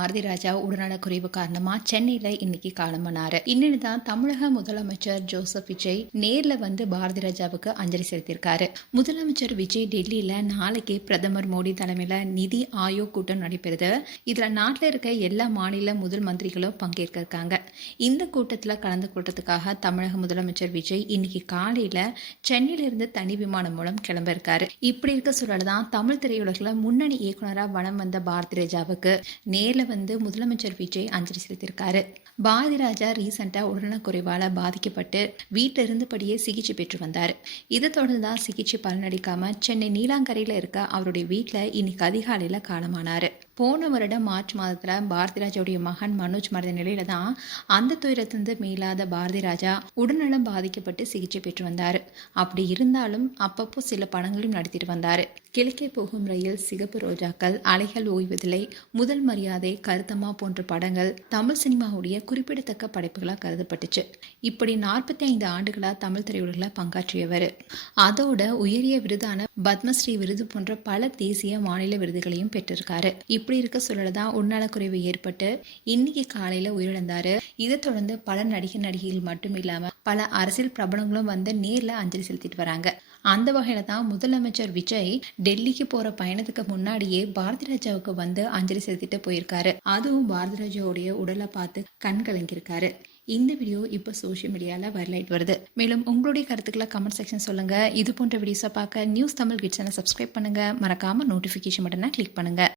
பாரதி ராஜா உடல்நலக்குறைவு காரணமா சென்னையில இன்னைக்கு காலமானாரு. இன்னொன்னு தான் தமிழக முதலமைச்சர் ஜோசப் விஜய் நேர்ல வந்து பாரதி ராஜாவுக்கு அஞ்சலி செலுத்தியிருக்காரு. முதலமைச்சர் விஜய் டெல்லியில நாளைக்கு பிரதமர் மோடி தலைமையில நிதி ஆயோக் கூட்டம் நடைபெறுது. இதுல நாட்டில் இருக்க எல்லா மாநில முதல் மந்திரிகளும் பங்கேற்க இருக்காங்க. இந்த கூட்டத்தில் கலந்து கொள்றதுக்காக தமிழக முதலமைச்சர் விஜய் இன்னைக்கு காலையில சென்னையிலிருந்து தனி விமானம் மூலம் கிளம்ப இருக்காரு. இப்படி இருக்க சூழல்தான் தமிழ் திரையுலகில் முன்னணி இயக்குனராக வலம் வந்த பாரதி ராஜாவுக்கு நேர்ல வந்து முதலமைச்சர் விஜய் அஞ்சலி செலுத்தியிருக்காரு. பாரதி ராஜா ரீசெண்டா உடல்நலக்குறைவால பாதிக்கப்பட்டு வீட்டில இருந்தபடியே சிகிச்சை பெற்று வந்தாரு. இதை தொடர்ந்து தான் சிகிச்சை பலனளிக்காம சென்னை நீலாங்கரையில இருக்க அவருடைய வீட்டுல இன்னைக்கு அதிகாலையில காலமானாரு. போன வருடம் மார்ச் மாதத்துல பாரதி ராஜாவுடைய மகன் மனோஜ் மறைந்த நிலையில தான் அந்த துயரத்திலிருந்து மீளாத பாரதி ராஜா உடல்நலம் பாதிக்கப்பட்டு சிகிச்சை பெற்று வந்தாரு. அப்படி இருந்தாலும் அப்பப்போ சில படங்களையும் நடித்திட்டு வந்தாரு. கிழக்கே போகும் ரயில், சிகப்பு ரோஜாக்கள், அலைகள் ஓய்வதில்லை, முதல் மரியாதை, கருத்தம்மா போன்ற படங்கள் தமிழ் சினிமாவுடைய குறிப்பிடத்தக்க படைப்புகளா கருதப்பட்டுச்சு. இப்படி 45 ஆண்டுகளா தமிழ் திரையுலகில் பங்காற்றியவர். அதோட உயரிய விருதான பத்மஸ்ரீ விருது போன்ற பல தேசிய மாநில விருதுகளையும் பெற்றிருக்காரு. இப்படி இருக்க சூழல்தான் உடல்நலக்குறைவு ஏற்பட்டு இன்னைக்கு காலையில உயிரிழந்தாரு. இதை தொடர்ந்து பல நடிகைகள் மட்டும் இல்லாம பல அரசியல் பிரபலங்களும் வந்து நேர்ல அஞ்சலி செலுத்திட்டு வராங்க. அந்த வகையில தான் முதலமைச்சர் விஜய் டெல்லிக்கு போற பயணத்துக்கு முன்னாடியே பாரதி ராஜாவுக்கு வந்து அஞ்சலி செலுத்திட்டு போயிருக்காரு. அதுவும் பாரதி ராஜாவுடைய உடலை பார்த்து கண் கலங்கியிருக்காரு. இந்த வீடியோ இப்போ சோஷியல் மீடியாவில் வைரலாயிட்டு வருது. மேலும் உங்களுடைய கருத்துக்களை கமெண்ட் செக்ஷன் சொல்லுங்க. இது போன்ற வீடியோஸை பார்க்க நியூஸ் தமிழ் கிட்ஸ் சேனலை சப்ஸ்கிரைப் பண்ணுங்க. மறக்காம நோட்டிஃபிகேஷன் பட்டனை கிளிக் பண்ணுங்க.